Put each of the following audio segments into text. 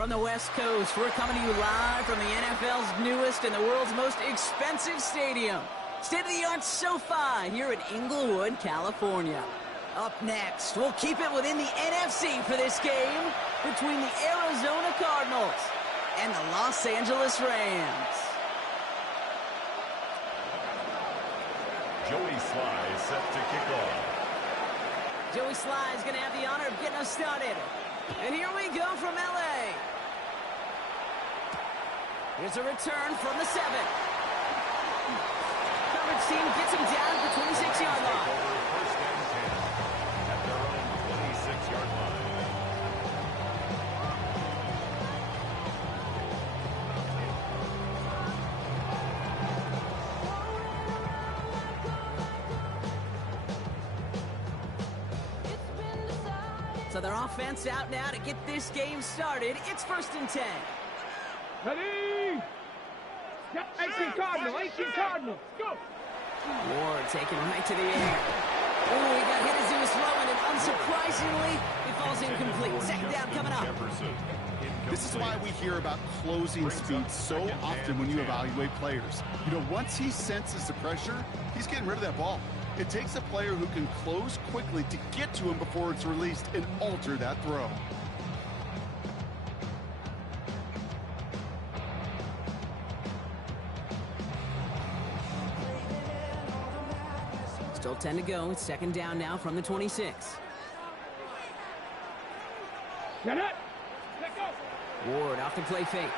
from the West Coast. We're coming to you live from the NFL's newest and the world's most expensive stadium, state-of-the-art SoFi here in Inglewood, California. Up next, we'll keep it within the NFC for this game between the Arizona Cardinals and the Los Angeles Rams. Joey Slye set to kick off. Joey Slye is going to have the honor of getting us started. And here we go from L.A. Here's a return from the 7. Coverage team gets him down at the 26-yard line. First and 10 at their own 26-yard line. So their offense out now to get this game started. It's 1st and 10. Ready? 18 Cardinal, 18 Cardinal. Go. Ward taken right to the air. Oh, he got hit as he was throwing, and unsurprisingly, he falls incomplete. Second down coming up. This is why we hear about closing speed so often when you evaluate players. You know, once he senses the pressure, he's getting rid of that ball. It takes a player who can close quickly to get to him before it's released and alter that throw. Still 10 to go. It's second down now from the 26. Get it. Let go. Ward off the play fake.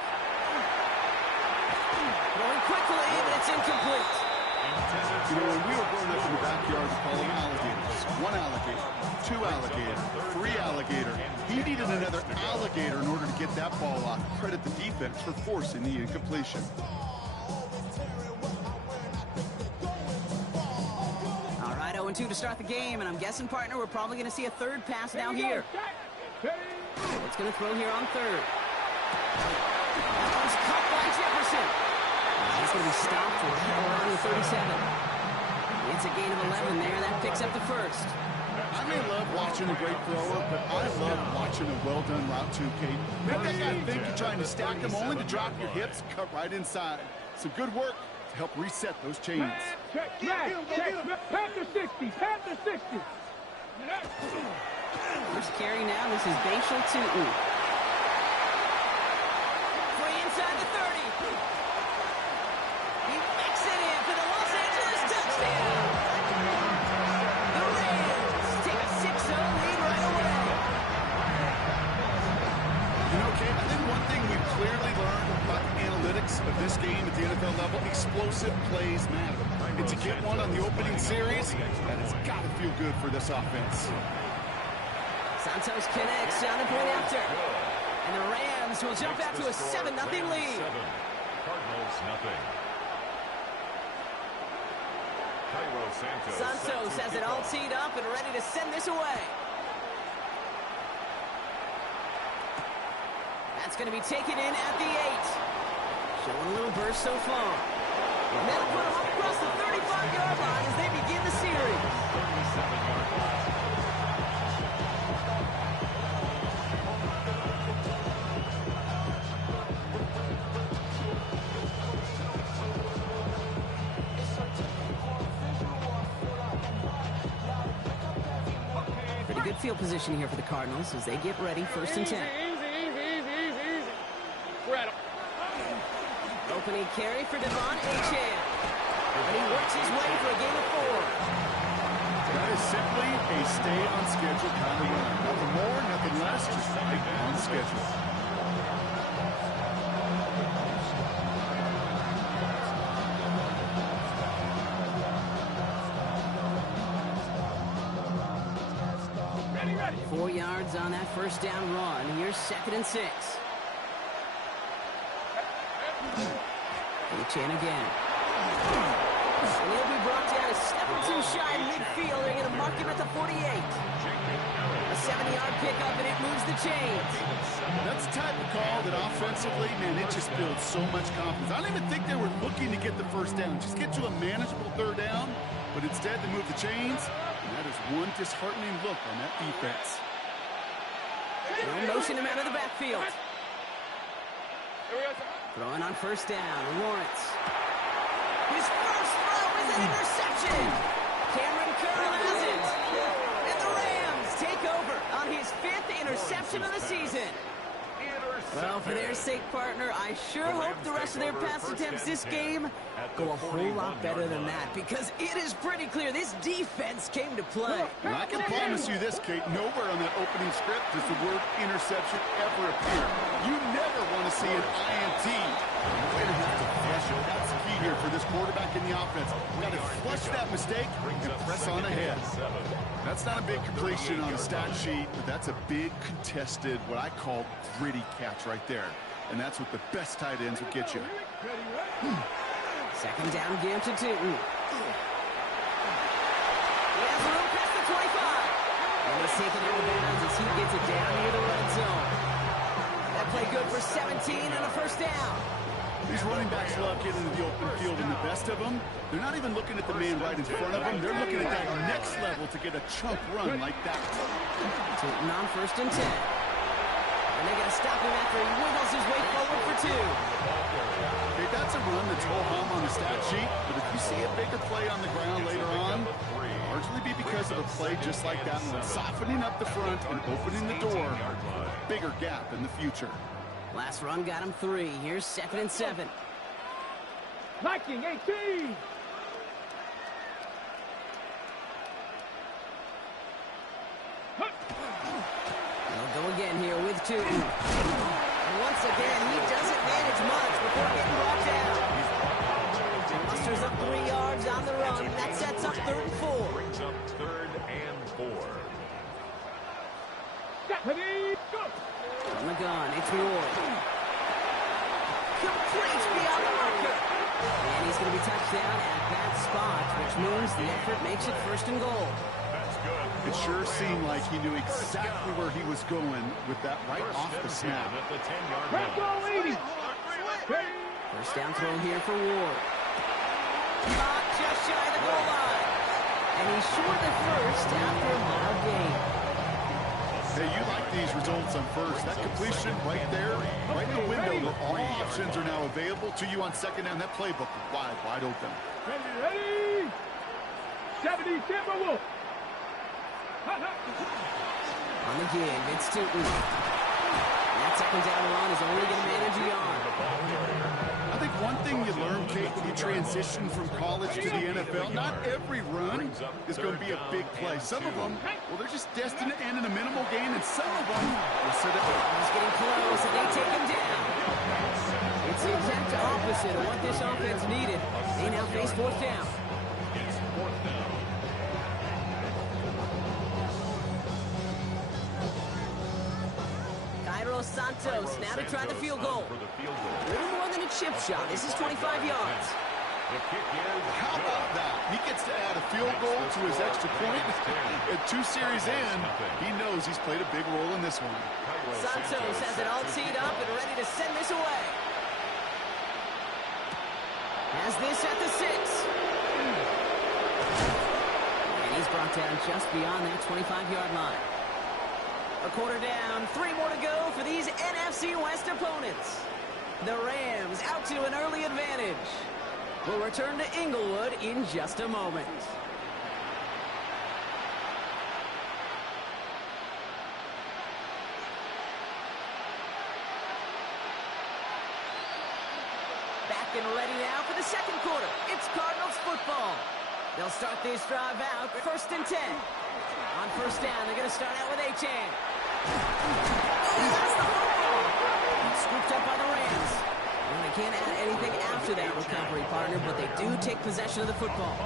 Going quickly, but it's incomplete. You know, when we were growing up in the backyard, we called them alligators. 1 alligator, 2 alligator, 3 alligator. He needed another alligator in order to get that ball off. Credit the defense for forcing the incompletion. All right, 0-2 to start the game, and I'm guessing, partner, we're probably going to see a third pass now here. What's going to throw here on third? That one's caught by Jefferson. He's going to be stopped for around the 37. It's a gain of 11 there. That picks up the first. I may love watching a great thrower, but I love watching a well-done route too, Kate. Make that guy think you're trying to stack them only to drop your hips, cut right inside. Some good work to help reset those chains. Panther 60, Panther 60. First carry now. This is Bashal Tutu. Free inside the 30. He makes it in for the Los Angeles touchdown. The Rams take a 6-0 lead right away. You know, Kate, I think one thing we've clearly learned about the analytics of this game at the NFL level, explosive plays matter. And to get one on the opening series, that has got to feel good for this offense. Santos connects down the point after. And the Rams will jump out to a 7-0 lead. Cardinals nothing. Santos has it all teed up and ready to send this away. That's going to be taken in at the 8. Showing a little burst so far. And that'll put them across the 35-yard line as they begin the series. 37-yard line. Pretty good field position here for the Cardinals as they get ready, 1st and 10. Easy. Opening carry for Devon Achane. And he works his way for a gain of 4. That is simply a stay-on-schedule kind of run. Nothing more, nothing less, just right on schedule. Ready. 4 yards on that first down run. Here's 2nd and 6. Achane again. And he'll be brought down a step or two shy midfield. They're going to mark him at the 48. A 70-yard pickup, and it moves the chains. That's the type of call that offensively, man, it just builds so much confidence. I don't even think they were looking to get the first down. Just get to a manageable 3rd down, but instead they move the chains, and that is one disheartening look on that defense. They'll motion him out of the backfield. Throwing on first down, Lawrence. His first throw is an interception. Cameron Curl has it. And the Rams take over on his 5th interception of the season. Well, for their sake, partner, I sure hope the rest of their pass attempts this game go a whole lot better than that, because it is pretty clear this defense came to play. And I can promise you this, Kate, nowhere on that opening script does the word interception ever appear. You never want to see an INT. You're going to have to flush it. That's the key here for this quarterback in the offense. Got to flush that mistake and press on ahead. That's not a big completion on a stat sheet, but that's a big contested, what I call gritty catch right there. And that's what the best tight ends will get you. Second down, give to Tootin. He has room past the 25. And he's taken out of bounds as he gets it down near the red zone. That play good for 17 and a first down. These running backs love getting into the open field, and the best of them, they're not even looking at the man right in front of them. They're looking at that next level to get a chunk run like that. Tootin on first and 10. And they're going to stop him after he wiggles his way forward for 2. Okay, that's a run that's ho-hum on the stat sheet, but if you see a bigger play on the ground later on, largely be because of a play just like that one, softening up the front and opening the door, bigger gap in the future. Last run got him 3. Here's 2nd and 7. Viking 18. They'll go again here with Tootin. And once again, he doesn't manage much before getting brought down. Musters up 3 yards on the run. That sets up 3rd and 4. Brings up 3rd and 4. Ready, go. From the gun, it's Ward. Complete beyond the marker. And he's going to be touched down at that spot, which means the effort makes it 1st and goal. That's good. It sure seemed like he knew exactly where he was going with that right off the snap. At the 10-yard Red line. goal 80. First down throw here for Ward. Caught just shy of the goal line. And he's short the first after a loud game. Hey, you like these results on first. That completion right there, right in the window where all options are now available to you on second down. That playbook wide open. Ready. 70 Timberwolves. On the give, it's Tootin. That second down run is only going to manage a yard. I think one thing you learn, Kate, when you transition from college to the NFL, not every run is going to be a big play. Some of them, well, they're just destined to end in a minimal gain, and some of them will sit at He's getting close, and they take him down. It's the exact opposite of what this offense needed. They now face 4th down. It's 4th down. Cairo Santos now to try the field goal. For the field goal. A little more than a chip shot. This is 25 yards. The kick is How about that? He gets to add a field goal to his extra point. At 2 series in, he knows he's played a big role in this one. Santos has it all teed up and ready to send this away. Has this at the 6. And he's brought down just beyond that 25-yard line. A quarter down, 3 more to go for these NFC West opponents. The Rams out to an early advantage. We'll return to Inglewood in just a moment. Back and ready now for the second quarter. It's Cardinals football. They'll start this drive out 1st and 10. On first down, they're going to start out with Achane. That's the football. It's scooped up by the Rams. Well, they can't add anything after that recovery, partner, but they do take possession of the football.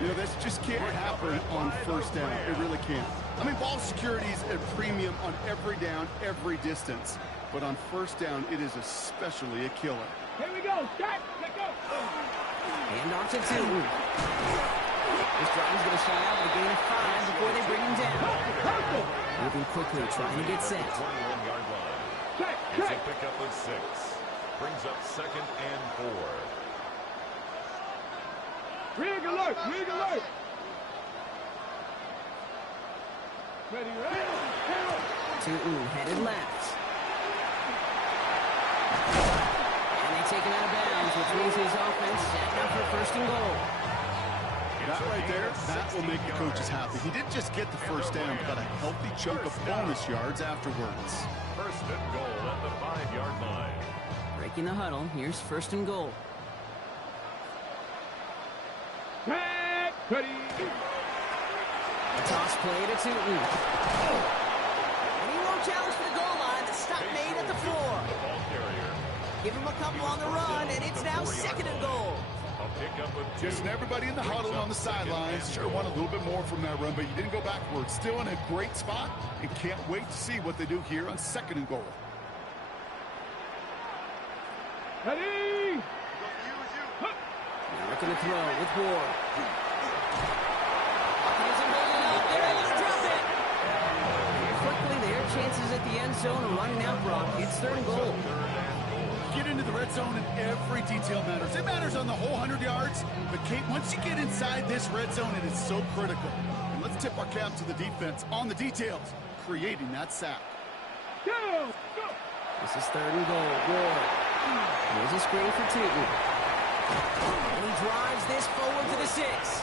You know, this just can't happen on first down. It really can't. I mean, ball security's a premium on every down, every distance. But on first down, it is especially a killer. Here we go. Start. Let go. And off to Tootin. This drive's going to shy out with a gain of 5 before they bring him down. Moving quickly, trying to get set. 21-yard line. It's a pickup of 6. Brings up 2nd and 4. Rig alert. Rig alert. Ready, ready. Tootin headed left. taken out of bounds, which means his offense set up for first and goal. That right there, that will make the coaches happy. He didn't just get the first down, but got a healthy chunk of bonus yards afterwards. First and goal at the 5-yard line. Breaking the huddle, here's first and goal. Tag, ready. A toss play to Tootin. And he won't challenge for the goal line. The stop made at the 4. The ball carrier. Give him a couple on the run, and it's now second and goal. A pickup of 2. Just everybody in the huddle on the sidelines. Sure want a little bit more from that run, but you didn't go backwards. Still in a great spot, and can't wait to see what they do here on second and goal. Ready. Now looking to throw with Ward. Buccaneers are holding up. They're able to drop it. Quickly, their chances at the end zone are running out, Brock. It's third and goal. Get into the red zone, and every detail matters. It matters on the whole 100 yards, but Kate, once you get inside this red zone, it is so critical. And let's tip our cap to the defense on the details, creating that sack. Go. Go. This is third and goal. Ward. Here's a screen for Tootin. And he drives this forward to the 6.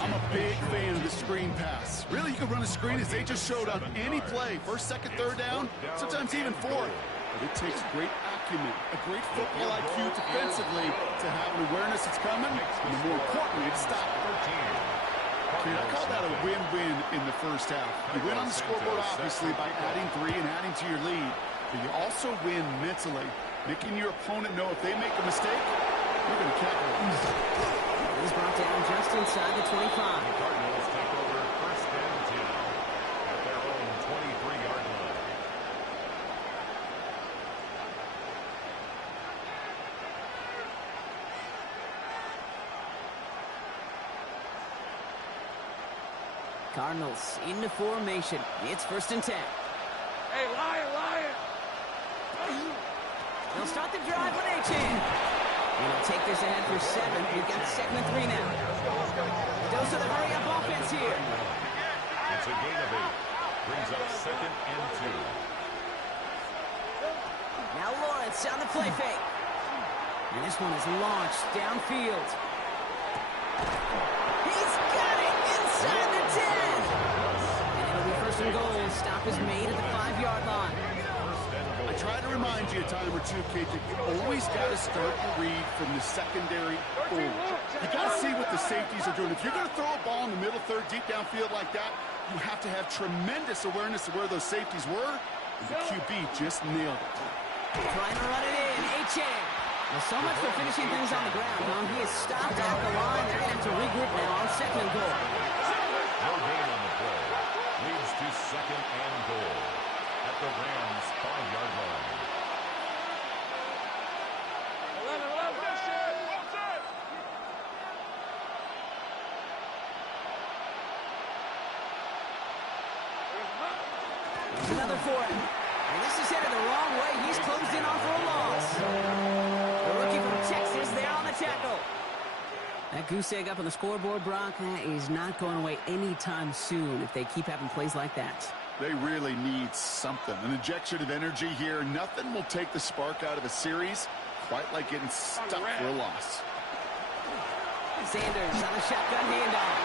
I'm a big fan of the screen pass. Really, you can run a screen as they just showed on any play. First, second, third down, sometimes even fourth. But it takes great acumen, a great football IQ defensively to have an awareness it's coming, and more importantly, to stop it. Okay, I call that a win-win in the first half. You win on the scoreboard, obviously, by adding 3 and adding to your lead. But you also win mentally, making your opponent know if they make a mistake, you're going to capitalize. He's brought down just inside the 25. The Cardinals take over first and 10 at their own 23-yard line. Cardinals into formation. It's first and 10. Hey, Lion, Lion. They'll start the drive with Achane. And he'll take this ahead for 7. We've got second and 3 now. Dose of the hurry-up offense here. It's a gain of 8. Brings up second and 2. Now Lawrence on the play fake. And this one is launched downfield. He's got it inside the 10. And it'll be first and goal. Stop is made at the 5-yard line. I try to remind you a time or two, Kate, that you always got to start the read from the secondary forward. You got to see what the safeties are doing. If you're going to throw a ball in the middle third, deep downfield like that, you have to have tremendous awareness of where those safeties were. And the QB just nailed it. Trying to run it in. Achane. Well, so much for finishing things on the ground, huh? He is stopped at the line. They're going to have to regroup now on second and goal. No gain on the play. Leads to second and goal at the Rams' 5-yard line. 11, There's another for him. And this is headed the wrong way. He's closed in on for a loss. The rookie from Texas there on the tackle. That goose egg up on the scoreboard, Brock, is not going away anytime soon if they keep having plays like that. They really need something. An injection of energy here. Nothing will take the spark out of a series quite like getting stuck for a loss. Sanders on a shotgun handoff.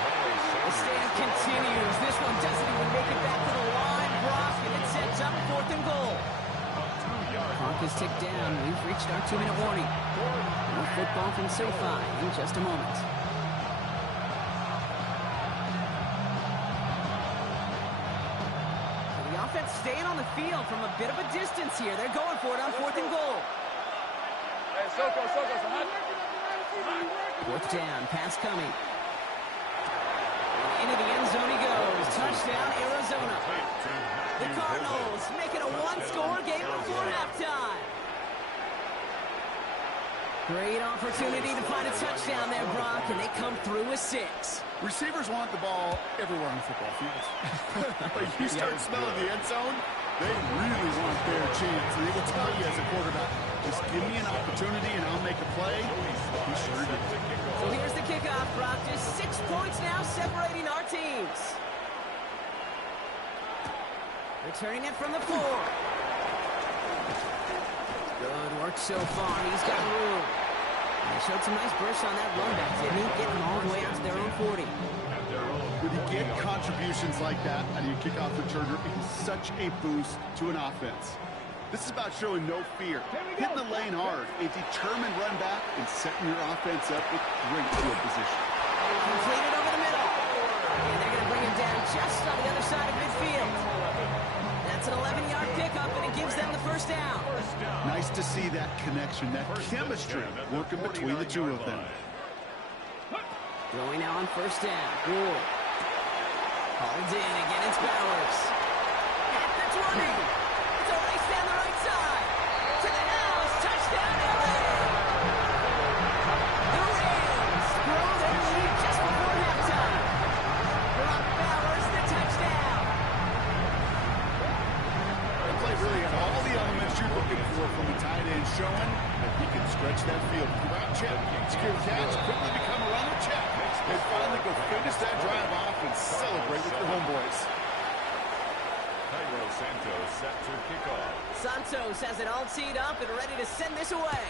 The stand continues. This one doesn't even make it back to the line, Brock, and it sets up fourth and goal. Clock is ticked down. We've reached our 2-minute warning. More football from SoFi in just a moment. The offense staying on the field from a bit of a distance here. They're going for it on fourth and goal. Hey, Soko, Fourth down, pass coming. Into the end zone he goes. Touchdown, Arizona. The Cardinals make it a one-score game before halftime. Great opportunity to find a touchdown there, Brock, and they come through with 6. Receivers want the ball everywhere on the football field. But you start smelling the end zone, they really want their chance. And they will tell you as a quarterback, just give me an opportunity and I'll make a play. He sure did. So here's the kickoff, Brock. Just 6 points now separating our teams. Returning it from the 4. Good Works so far. He's got room. They showed some nice bursts on that run back, didn't he? Getting all the way out to their own 40. When you get contributions like that out of your kickoff returner, it is such a boost to an offense. This is about showing no fear, hitting the lane hard, a determined run back, and setting your offense up with great field position. Completed over the middle. And they're going to bring him down just on the other side of midfield. That's an 11-yard pickup, and it gives them the first down. Nice to see that connection, that chemistry working between the two of them. Throwing now on first down. Rule. Hauled in. Again, it's Bowers. At the 20. It's a race down the right side. To the house. Touchdown, LA. The Rams grow their lead just before halftime. Brock Bowers, the touchdown. They play really at all the elements you're looking for from a tight end, showing that he can stretch that field. Route check, secure catch, quickly become a runner check. They finally go finish that drive off and celebrate with their homeboys. Cairo Santos set to kick off. Santos has it all teed up and ready to send this away.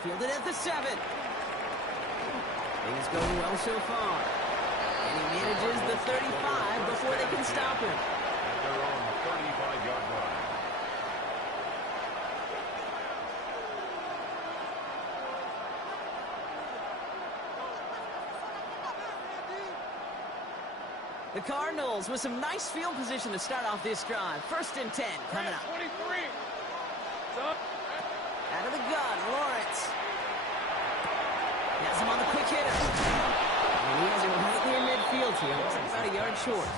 Fielded at the 7. Things going well so far. And he manages the 35 before they can stop him. At their own 35-yard line. The Cardinals with some nice field position to start off this drive. 1st and 10 coming up. 23. Out of the gun, Lawrence. Has him on the quick hitter. And he has it right near midfield here. Looks like about a yard short.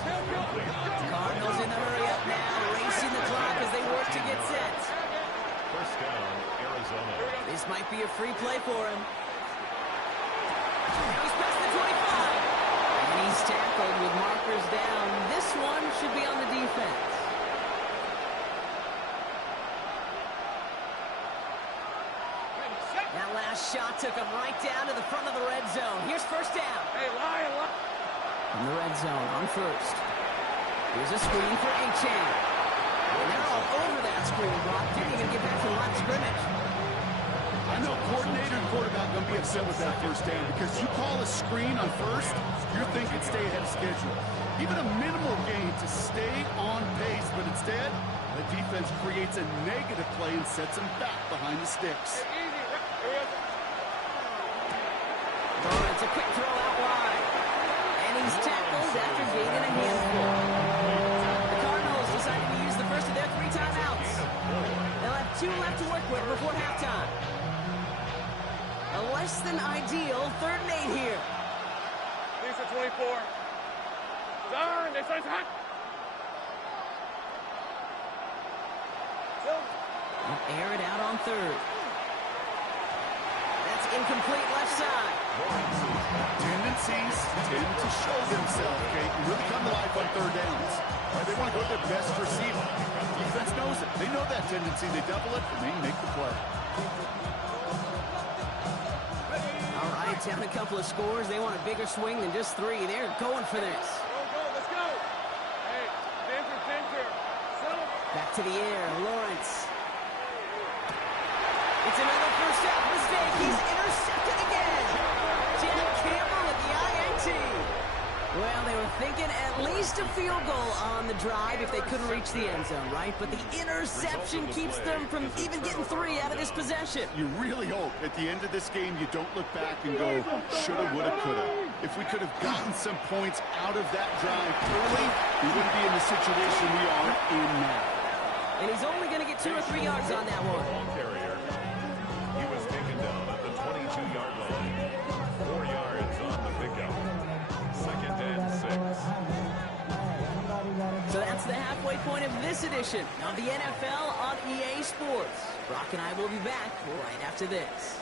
Cardinals in the hurry up now, racing the clock as they work to get set. First down, Arizona. This might be a free play for him. Now he's past the 25. And he's tackled with markers down. This one should be on the defense. That last shot took him right down to the front of the red zone. Here's first down. Hey, lie. In the red zone on first. Here's a screen for A-Chain. And they're all over that screen, Brock. Didn't even get back to the line of scrimmage. I know coordinator and quarterback going to be upset with that first down because you call a screen on first, you're thinking stay ahead of schedule. Even a minimal gain to stay on pace, but instead, the defense creates a negative play and sets them back behind the sticks. Lawrence, a quick throw out wide. And he's tackled after gaining a handful. The Cardinals decided to use the first of their 3 timeouts. They'll have 2 left to work with before halftime. A less than ideal 3rd and 8 here. Lisa 24. Darn, they say hot. They'll air it out on 3rd. That's incomplete left side. Tendencies tend to show themselves, Kate, and really come to life on 3rd downs. They want to go to their best receiver. Defense knows it. They know that tendency. They double it, and they make the play. All right, down a couple of scores. They want a bigger swing than just 3. They're going for this. Go, let's go. Hey, center. Back to the air, Lawrence. It's another first half mistake. He's intercepted again. Jack Campbell with the INT. Well, they were thinking at least a field goal on the drive if they couldn't reach the end zone, right? But the interception keeps them from even getting 3 out of this possession. You really hope at the end of this game you don't look back and go, shoulda, woulda, coulda. If we could have gotten some points out of that drive early, we wouldn't be in the situation we are in now. And he's only going to get 2 or 3 yards on that one. Ball carrier. He was taken down at the 22-yard line. 4 yards on the pickup. 2nd and 6. So that's the halfway point of this edition of the NFL on EA Sports. Brock and I will be back right after this.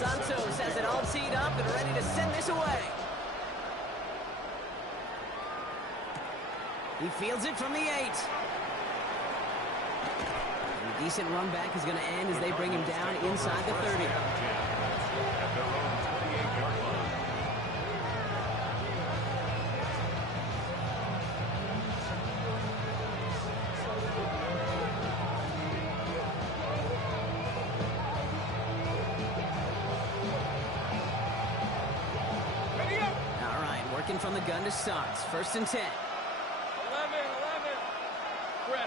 Santos has it all teed up and ready to send this away. He fields it from the 8. A decent run back is going to end as they bring him down inside the 30. At their the gun to start. First and 10. 11. Red.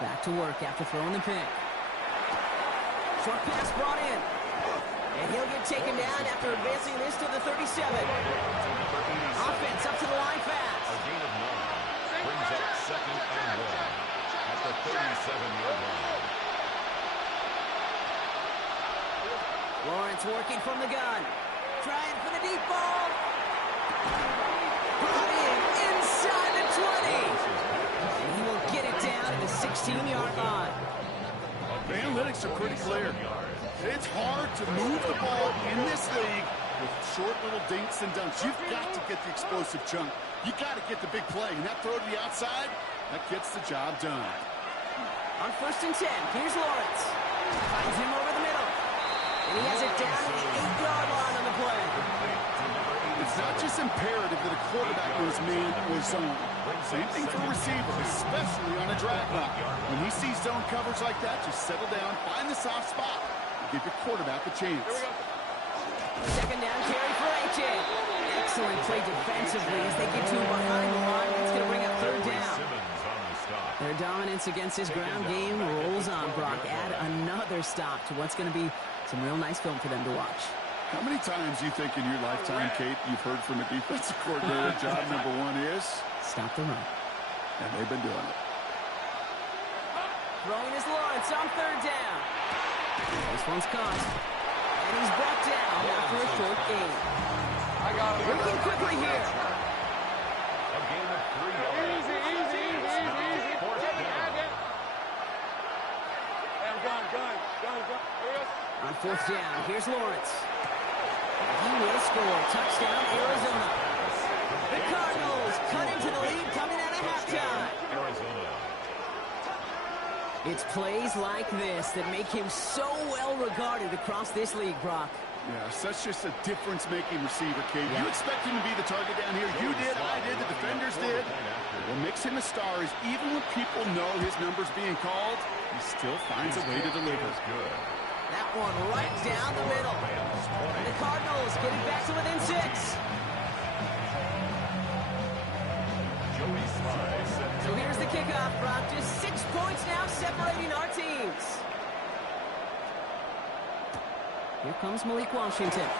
Back to work after throwing the pick. Short pass brought in. And he'll get taken down after advancing this to the 37. Offense up to the line fast. A gain of 9 brings up second and 1 at the 37-yard line. Lawrence working from the gun. Trying for the deep ball. Brought in inside the 20. And he will get it down to the 16-yard line. The analytics are pretty clear. It's hard to move the ball in this league with short little dinks and dunks. You've got to get the explosive chunk. You got to get the big play. And that throw to the outside, that gets the job done. On first and 10, here's Lawrence. Finds him over the middle. And he has it down to the 8-yard line on the play. It's not just imperative that a quarterback knows man or zone. Same thing for a receiver, especially on a drag route. When he sees zone coverage like that, just settle down, find the soft spot, and give your quarterback a chance. Second down carry for A.J. Excellent play defensively as they get to him behind the line. It's going to bring up third down. Their dominance against this ground game rolls on, Brock. Add another stop to what's going to be some real nice film for them to watch. How many times do you think in your lifetime, Kate, you've heard from a defensive coordinator, job number 1 is? Stop the run. And they've been doing it. Throwing is Lawrence on third down. This one's caught. And he's brought down after a short gain. I got him. Working quickly here. A gain of 3 yards. Easy. On fourth down, here's Lawrence. He will score. Touchdown, Arizona. The Cardinals cut into the lead coming out of halftime. Arizona. It's plays like this that make him so well regarded across this league, Brock. Yeah, such just a difference-making receiver, Kate. You expect him to be the target down here. You did, I did, the defenders did. What makes him a star is even when people know his number's being called, he still finds a way to deliver. That one right down the middle. And the Cardinals getting back to within 6. So here's the kickoff, Brock. Just 6 points now separating our teams. Here comes Malik Washington.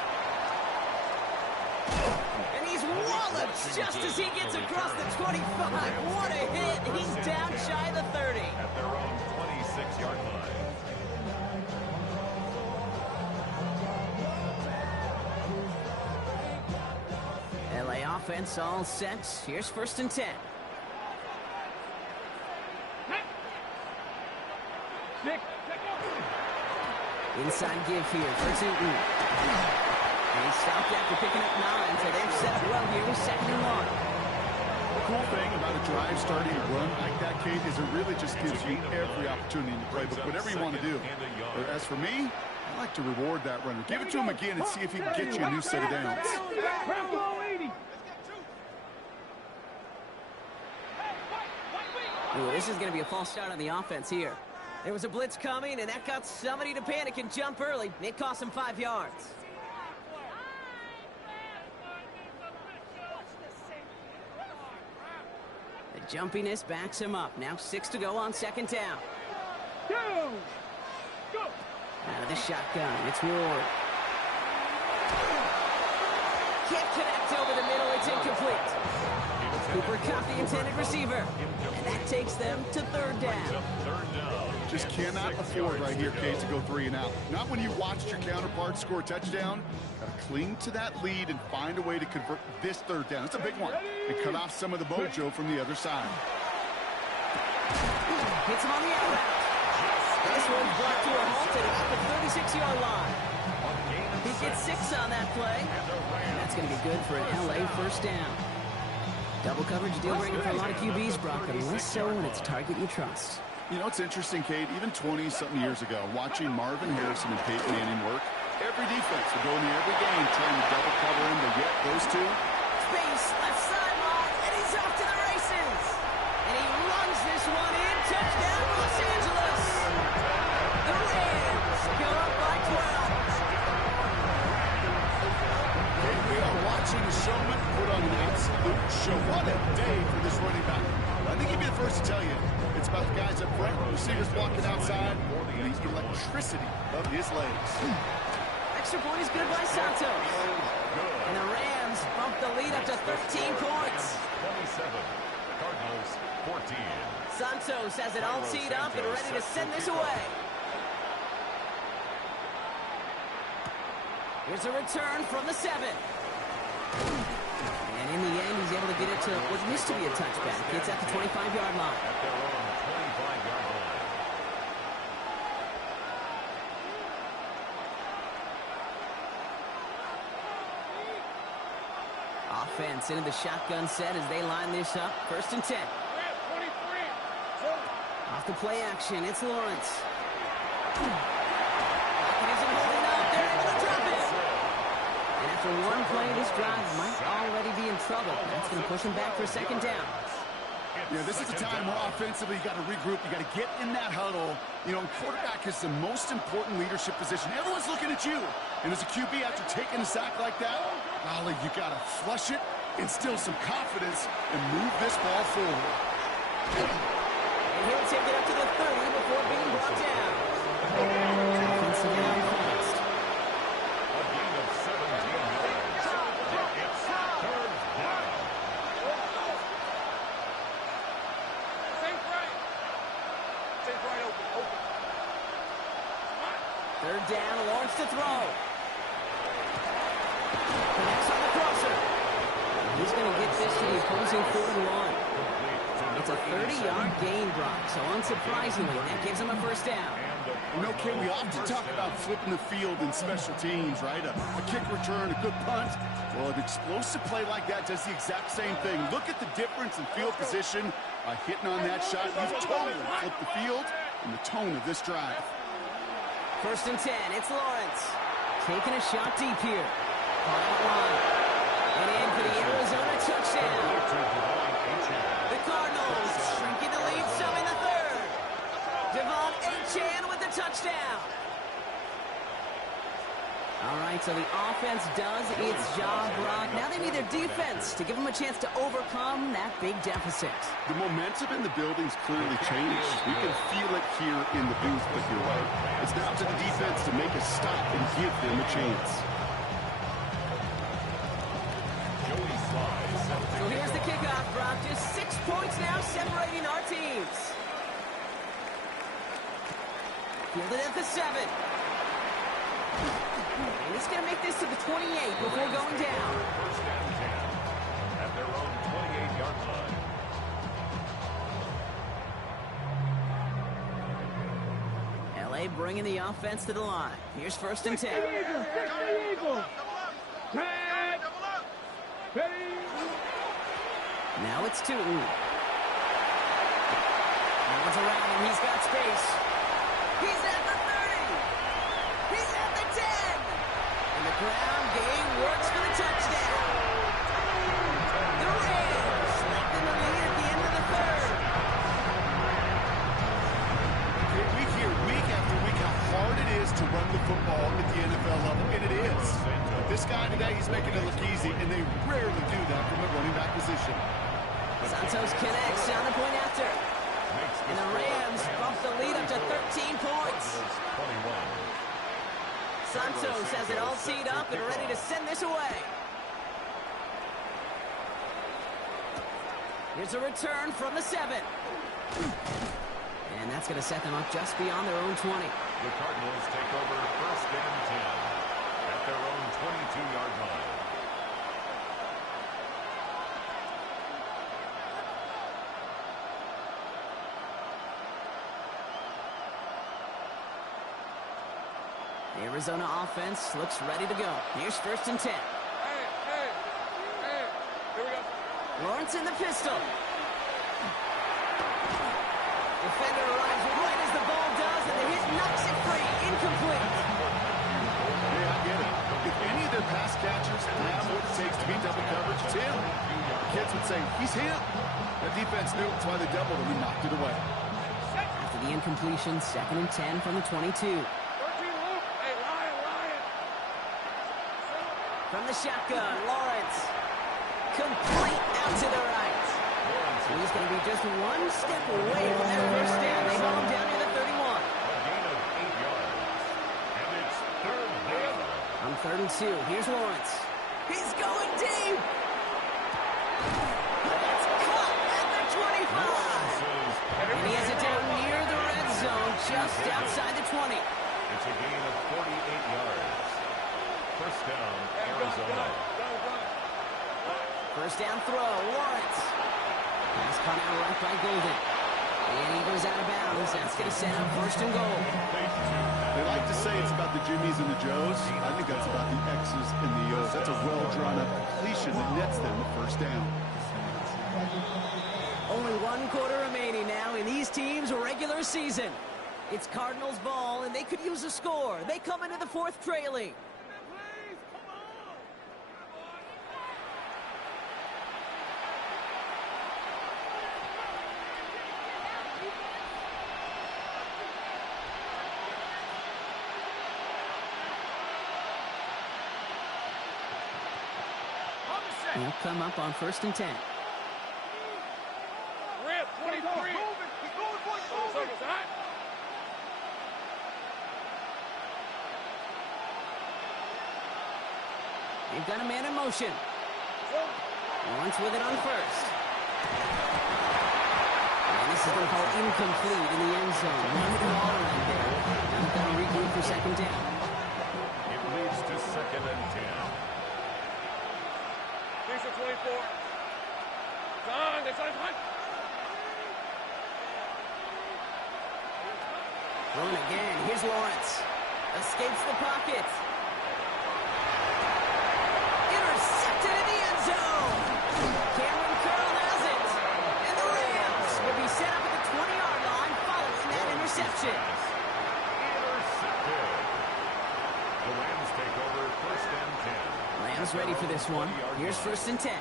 And he's walloped just as he gets across the 25. What a hit. He's down shy of the 30. At their own 26-yard line. LA offense all set. Here's first and 10. Inside give here for Newton. And he stopped after picking up 9, so they're set up well here with second and 1. The cool thing about a drive starting a run like that, Kate, is it really just gives you every opportunity to play, but whatever you want to do. But as for me, I like to reward that runner. Give it to him again and see if he can get you a new set of downs. Ooh, this is going to be a false start on the offense here. There was a blitz coming, and that got somebody to panic and jump early. It cost him 5 yards. The jumpiness backs him up. Now 6 to go on second down. Out of the shotgun, it's Ward. Can't connect over the middle, it's incomplete. Cooper Kupp, the intended receiver. And that takes them to third down. Just cannot afford right here, Kate, to go 3 and out. Not when you watched your counterpart score a touchdown. Got to cling to that lead and find a way to convert this third down. It's a big one. And cut off some of the mojo from the other side. Hits him on the out route. This one's brought to a halt at about the 36-yard line. He gets 6 on that play. And that's going to be good for an LA first down. Double coverage deal breaker for a lot of QBs, Brock, and less so when it's a target you trust. You know, it's interesting, Kate, even 20-something years ago, watching Marvin Harrison and Peyton Manning work, every defense would go into every game trying to double cover him, but yet those two. Space, left sideline, and he's off to the races. And he runs this one in. Touchdown, Los Angeles. The Rams go up by 12. We are watching absolute show. What a day for this running back. I think he'd be the first to tell you. It's about the guys up front, receivers blocking outside, and the electricity of his legs. Extra point is good by Santos. And the Rams bump the lead up to 13 points. 27. Cardinals 14. Santos has it all teed up and ready to send this away. Here's a return from the 7. And in the end, he's able to get it to what used to be a touchback. It's at the 25-yard line. At their own 25-yard line. Offense into the shotgun set as they line this up. 1st and 10. Off the play action, it's Lawrence. Pocket isn't holding up. They're able to drop it. And after one play, this drive might already be in trouble. That's going to push him back for a 2nd down. Yeah, this is a time where offensively you got to regroup. You got to get in that huddle. You know, quarterback is the most important leadership position. Everyone's looking at you. And as a QB, after taking a sack like that, golly, you got to flush it, instill some confidence, and move this ball forward. And he'll take it up to the 30 before being brought down. Offensive line fast. A gain of 17 yards. It's 3rd down. Safe right open. 3rd down, Lawrence to throw. Connects on the crosser. He's going to get this to the opposing 4th and 1. It's a 30-yard gain, Brock, so unsurprisingly, that gives him a 1st down. You know, Ken, we often talk about flipping the field in special teams, right? A kick return, a good punt. Well, an explosive play like that does the exact same thing. Look at the difference in field position by hitting on that shot. You've totally flipped the field and the tone of this drive. 1st and 10, it's Lawrence. Taking a shot deep here. Caught out line. And in for the Arizona touchdown. The Cardinals shrinking the lead some in the 3rd. Devon Achane with the touchdown. All right, so the offense does its job, Brock. Now they need their defense to give them a chance to overcome that big deficit. The momentum in the building's clearly changed. We can feel it here in the booth, but you're right. It's now to the defense to make a stop and give them a chance. So here's the kickoff, Brock. Just 6 points now separating our teams. Fielded at the 7. And he's going to make this to the 28 before going down. 1st and 10 at their own 28-yard line. LA bringing the offense to the line. Here's 1st and 10. Now it's Tootin. No one's around him. He's got space. He's at the 30. He's at the 10. And the ground game works for the touchdown. The Rams lengthen the lead at the end of the 3rd. We hear week after week how hard it is to run the football at the NFL level, and it is. This guy today, he's making it look easy, and they rarely do that from a running back position. Santos connects on the point after. And the Rams bump the lead up to 13 points. Santos has it all teed up and ready to send this away. Here's a return from the 7. And that's going to set them up just beyond their own 20. The Cardinals take over 1st and 10 at their own 22-yard line. The Arizona offense looks ready to go. Here's 1st and 10. Hey. Here we go. Lawrence in the pistol. Defender arrives right as the ball does, and the hit knocks it free. Incomplete. Yeah, I get it. If any of their pass catchers have what it takes to beat double coverage, it's him. Kids would say, he's him. That defense knew it. That's why they doubled him and knocked it away. After the incompletion, 2nd and 10 from the 22. From the shotgun, Lawrence. Complete to the right. He's going to be just one step away from that first down. They haul him down to the 31. A gain of 8 yards. And it's third down. On 3rd and 2, here's Lawrence. He's going deep. It's caught at the 25. And he has it down near the red zone, just outside the 20. It's a gain of 48 yards. First down, Arizona. First down throw, Lawrence. Pass caught out right by Golden. And he goes out of bounds. That's going to set up 1st and goal. They like to say it's about the Jimmies and the Joes. I think that's about the X's and the O's. That's a well-drawn-up completion that nets them a first down. Only 1 quarter remaining now in these teams' regular season. It's Cardinals ball, and they could use a score. They come into the 4th trailing. He'll come up on 1st and 10. Rip, 23. They've got a man in motion. Lawrence with it on 1st. And this is going to fall incomplete in the end zone. One ball right there. Now they've got to regroup for 2nd down. It leads to 2nd and 10. These are 24. Done. It's on time. Throwing again. Here's Lawrence. Escapes the pocket. Intercepted in the end zone. Cameron Curl has it. And the Rams will be set up at the 20-yard line following that interception. Intercepted. The Rams take over 1st and 10. Rams ready for this one. Here's 1st and 10.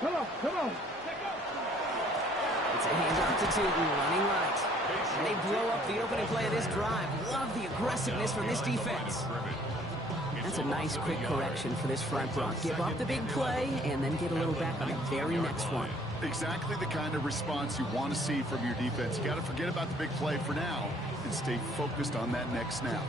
Come on. It's a handoff to Tootin, running right. And they blow up the opening play of this drive. Love the aggressiveness from this defense. That's a nice quick correction for this front row. Give up the big play and then get a little back on the very next one. Exactly the kind of response you want to see from your defense. You got to forget about the big play for now and stay focused on that next snap.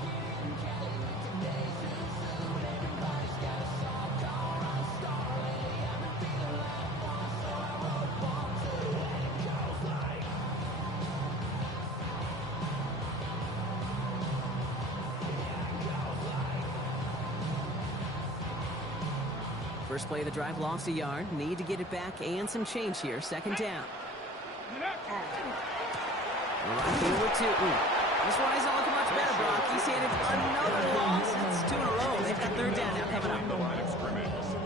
First play of the drive, lost a yard. Need to get it back and some change here. 2nd down. Right here with Tootin. This one isn't looking much better, Brock. He's handed another loss. It's 2 in a row. They've got 3rd down now coming up.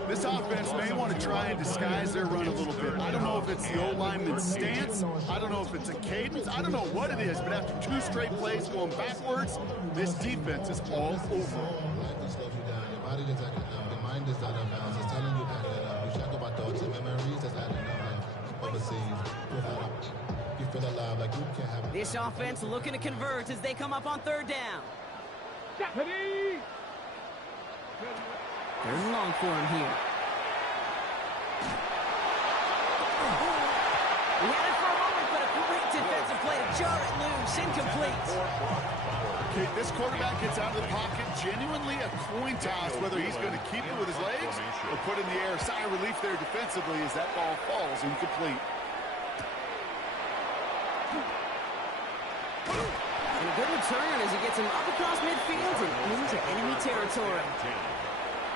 This offense may want to try and disguise their run a little bit. I don't know if it's the O-lineman's stance. I don't know if it's a cadence. I don't know what it is, but after 2 straight plays going backwards, this defense is all over. This offense looking to convert as they come up on 3rd down. 3rd and long for him here. We had it for a moment, but a great defensive play to jar it loose. Incomplete. Okay, this quarterback gets out of the pocket, genuinely a coin toss, whether he's going to keep it with his legs or put in the air. Sigh of relief there defensively as that ball falls incomplete. And a good return as he gets him up across midfield and into enemy territory.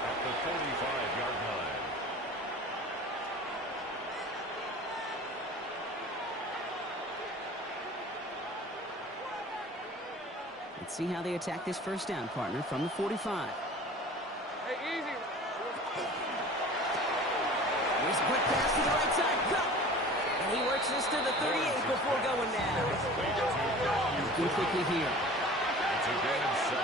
At the 45-yard line. Let's see how they attack this first down, partner, from the 45. Hey, easy. Here's a quick pass to the right side. Cut. And he works this to the 38 before going down. Looking quickly here. It's a gain of 7.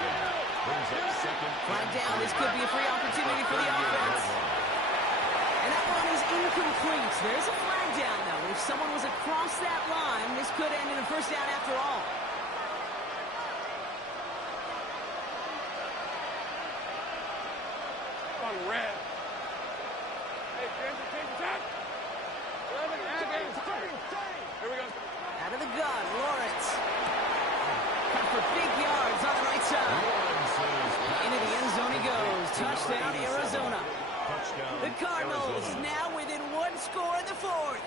Brings up 2nd. Flag down. This could be a free opportunity for the offense. And that one is incomplete. There's a flag down, though. If someone was across that line, this could end in a first down after all. On red. Hey, danger, danger, tap. 11, here we go. Out of the gun, Lawrence. Cut for big yards on the right side. Into the end zone he goes. Touchdown, Arizona. Touchdown, The Cardinals Arizona. now within one score in the fourth.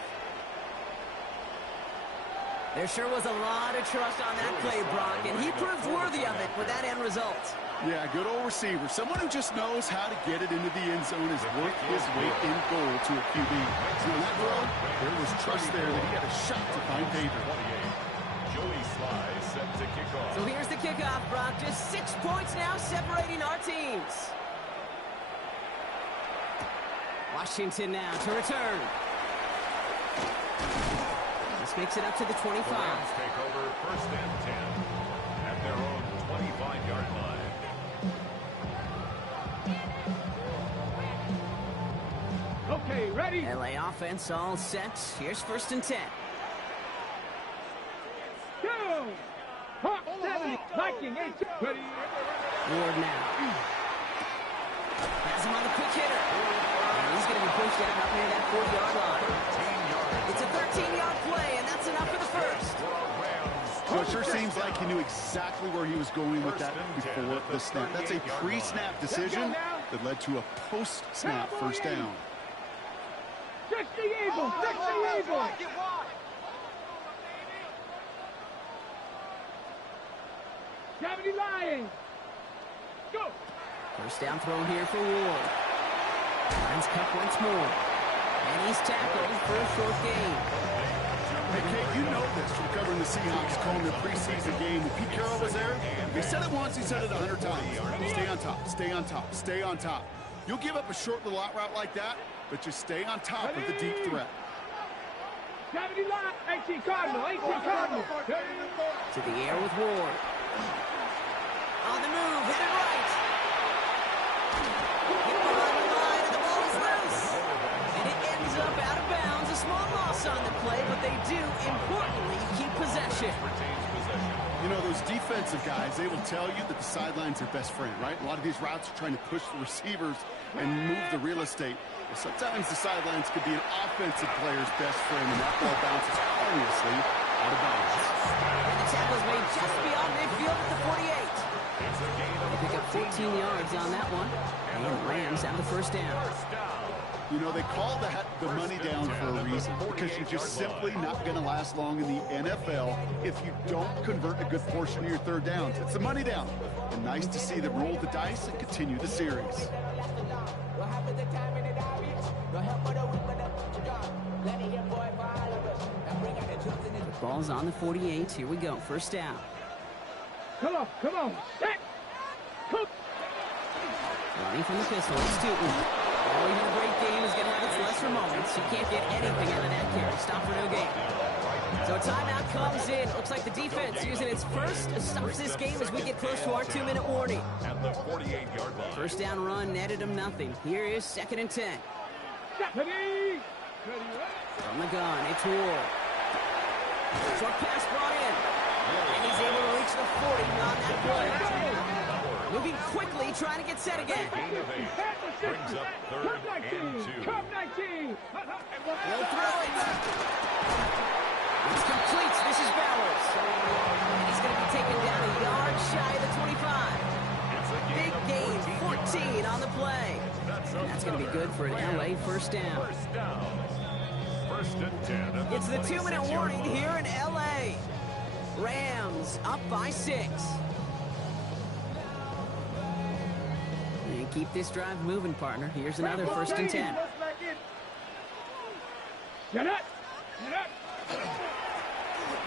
There sure was a lot of trust on that play, Brock, and he proved worthy of it with that end result. Yeah, good old receiver. Someone who just knows how to get it into the end zone is worth his weight in gold to a QB. So on that throw, there was trust there that he had a shot to find favor. 28. Joey Sly set to kick off. So here's the kickoff, Brock. Just 6 points now separating our teams. Washington now to return. This makes it up to the 25. The Rams take over first and 10 at their own 25-yard line. Okay, ready? LA offense all set. Here's first and 10. Go! Hawk 7, Viking 8, ready? Ward now. Has him on the quick hitter. And he's going to be pushed out up near that 40-yard line. It's a 13-yard play, and that's enough for the first. So it sure seems like he knew exactly where he was going with that before the snap. That's a pre-snap decision that led to a post-snap first down. 60 Eagles, 60 Eagles! Gravity Lions! Go! First down throw here for Ward. Lions cut once more. And he's tackled for a short gain. Hey, Kate, you know this from covering the Seahawks, calling their preseason game. When Pete Carroll was there, he said it once, he said it 100 times. Stay on top, stay on top, stay on top. You'll give up a short little out route like that, but just stay on top of the deep threat. Gravity Lions, 18 Cardinal, 18 Cardinal! To the air with Ward. On the move, hit it right. Hit behind the line, and the ball is loose. And it ends up out of bounds. A small loss on the play, but they do, importantly, keep possession. You know, those defensive guys, they will tell you that the sideline's their best friend, right? A lot of these routes are trying to push the receivers and move the real estate. But sometimes the sidelines could be an offensive player's best friend, and that ball bounces harmlessly out of bounds. And the tackle is made just beyond midfield at the 48. They pick up 14 yards on that one. And the Rams have the first down. You know, they call that the money down for a reason, because you're just simply not going to last long in the NFL if you don't convert a good portion of your third downs. It's the money down. And nice to see them roll the dice and continue the series. The ball's on the 48. Here we go. First down. Come on, set! Cook! Running from the pistol. It's Tootin. Oh, even a great game is going to have its lesser moments. You can't get anything out of that carry. Stop for no gain. So a timeout comes in. Looks like the defense using its first stops this game as we get close to our 2-minute warning. At the 48-yard line. First down run netted him nothing. Here is second and 10. Ready? From the gun, it's Ward. Short pass brought in. And he's able to reach the 40 on that play. Moving quickly, trying to get set again. Gain of 8 brings up third and 2. Come 19! He'll throw it. It's complete. This is Bowers. And he's going to be taken down a yard shy of the 25. Big gain, 14 on the play. And that's going to be good for an LA first down. First down. First and 10 at the It's the 2-minute 26-yard warning line. here in LA. Rams up by 6. And keep this drive moving, partner. Here's another first and 10. Get up!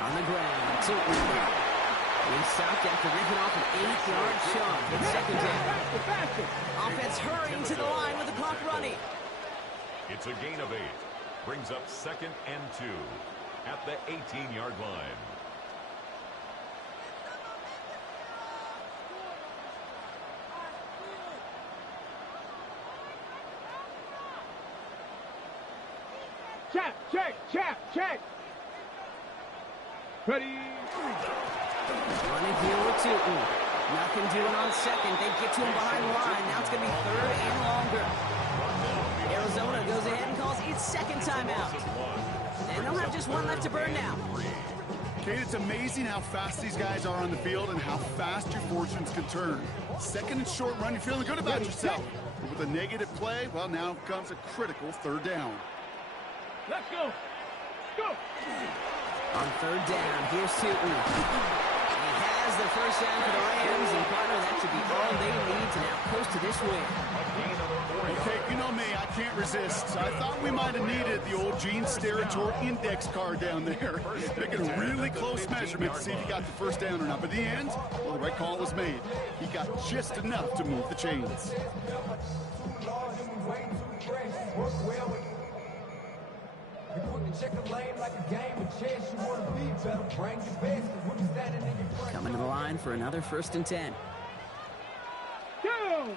On the ground, Tootin. He's stopped after ripping off an 8-yard chunk. It's second down. Offense hurrying to the line with the clock running. It's a gain of 8. Brings up second and 2 at the 18-yard line. Check! Ready? Running here with Tootin. Nothing doing on second. They get to him behind the line. Now it's going to be third and longer. Arizona goes ahead And they'll have just one left to burn now. Kate, it's amazing how fast these guys are on the field and how fast your fortunes can turn. Second and short run, you're feeling good about yourself. But with a negative play, well, now comes a critical third down. Let's go. Go. On third down, here's Tootin. He has the first down for the Rams, and partner, that should be all they need to now coast to this win. Okay, you know me, I can't resist. I thought we might have needed the old Gene Steratore index card down there. Making a really close measurement to see if he got the first down or not. But in the end, well, the right call was made. He got just enough to move the chains. Coming to the line for another 1st and 10. Go.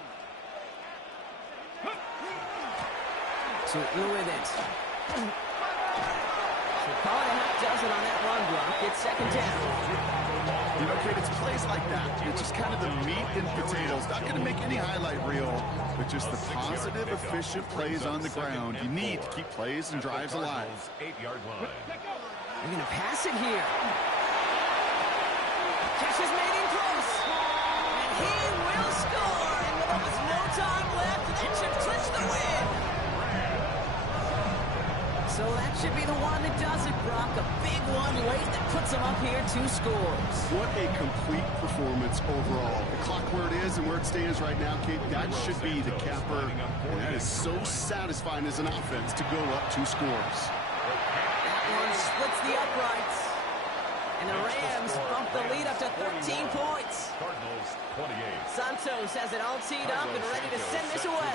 Tootin with it. So call it a half dozen on that run block. It's 2nd down. You know, Kate, it's plays like that. It's just kind of the meat and potatoes. Not going to make any highlight reel, but just the positive, efficient plays on the ground. You need to keep plays and drives alive. 8-yard line. They're going to pass it here. Catch is made in close. And he will score. And with almost no time left, that should clinch the win. So that should be the one that does it, Brock. A big one late that puts them up here 2 scores. What a complete performance overall. The clock where it is and where it stands right now, Kate, that should be the capper. And that is so satisfying as an offense to go up 2 scores. That one splits the uprights. And the Rams bump the lead up to 13 points. Cardinals 28. Santos has it all teed up and ready to send this away.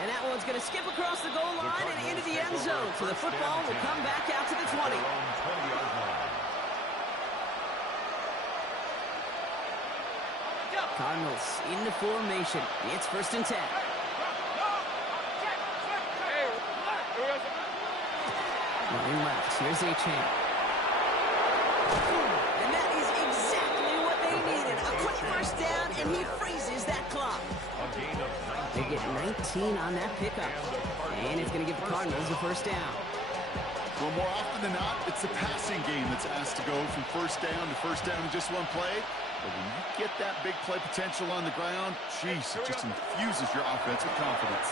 And that one's going to skip across the goal line and into the end zone. So the football will come back out to the 20. Cardinals into formation. It's 1st and 10. Running left. Here's Achane. And that is exactly what they needed. A quick 1st down, and he freezes that clock. They get 19 on that pickup. And it's going to give the Cardinals a 1st down. Well, more often than not, it's the passing game that's asked to go from 1st down to 1st down in just one play. But when you get that big play potential on the ground, geez, it just infuses your offense with confidence.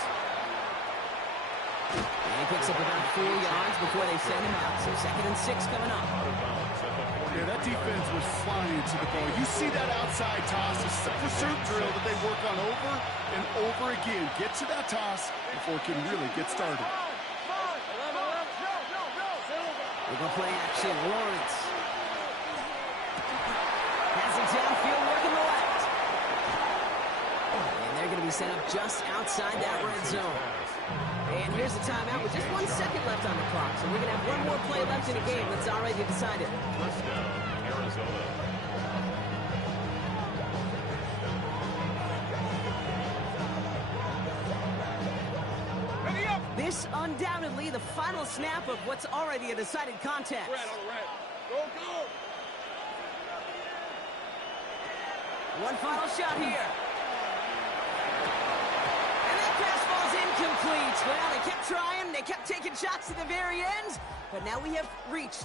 And he picks up about 4 yards before they send him out. So 2nd and 6 coming up. Yeah, that defense was flying to the ball. You see that outside toss. It's a pursuit drill that they work on over and over again. Get to that toss before it can really get started. We're going to play action. Lawrence. Has it downfield, working the left. And they're going to be set up just outside that red zone. And here's the timeout with just 1 second left on the clock. So we're going to have one more play left in the game that's already decided. Touchdown, Arizona. This undoubtedly the final snap of what's already a decided contest. Go, go. One final shot here. And that pass falls incomplete. Well, they kept trying. They kept taking shots to the very end. But now we have reached